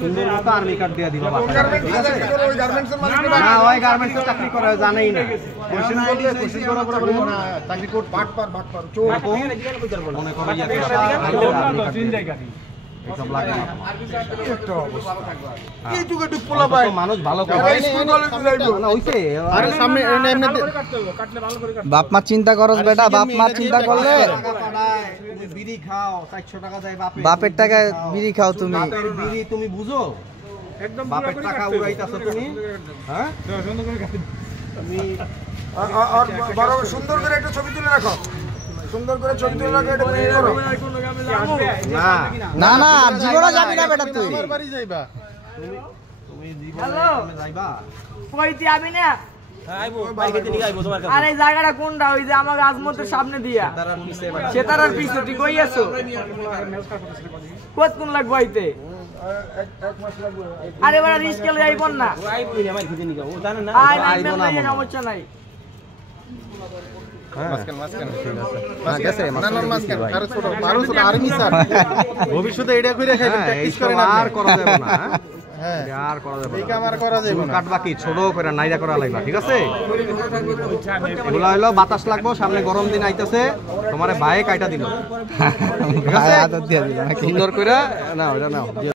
সুন্দর মতো army card দিয়ে দিবা না ওই গার্মেন্টসে চাকরি করে জানেই না কোশ্চেন করলে কোশ্চেন করার পরে বলবো না চাকরি কোড পাট পার চোর মনে করো এসব লাগে না এইটুকু পোলা ভাই মানুষ ভালো করে না হইছে আরে সামনে এমনি বাপ মা চিন্তা করস বেটা বাপ মা চিন্তা করলে তুমি বিড়ি খাও 400 টাকা দেয় বাপের টাকায় বিড়ি খাও তুমি বাপের বিড়ি তুমি বুঝো একদম বাপের টাকা উড়াইতাছো তুমি হ্যাঁ তুমি আর বড় সুন্দর করে একটা ছবি তুলে রাখো সুন্দর করে ছবি তুলে রাখো এটা বের করো না না জীবনে যাবি না বেটা তুই আমার বাড়ি যাইবা তুমি জীবনে যাইবা কইতে আবি না আইবো বাইকে নিয়ে আইবো তোমার কাছে আরে জায়গাটা কোনটা ওই যে আমার আজমতের সামনে দিয়া সেতারার পিছে তুই কই আছো কত কোন লাগবে আইতে আরে বড় রিস্ক লই আইবন না আইবো না আমার খুঁজে নিয়ে যাও জানেন না আইবো না সমস্যা নাই ভবিষ্যতে এটা কইরা খাইবেন প্র্যাকটিস করেন আর করা যাবে না আর করা যাবে এই কাম আর করা যাবে না কাট বাকি ছোট করে নাইরা করা লাগবে ঠিক আছে এগুলা হলো বাতাস লাগবো সামনে গরম দিন আইতাছে তোমারে ভাই কাইটা দিল ঠিক আছে সুন্দর করে নাও এটা নাও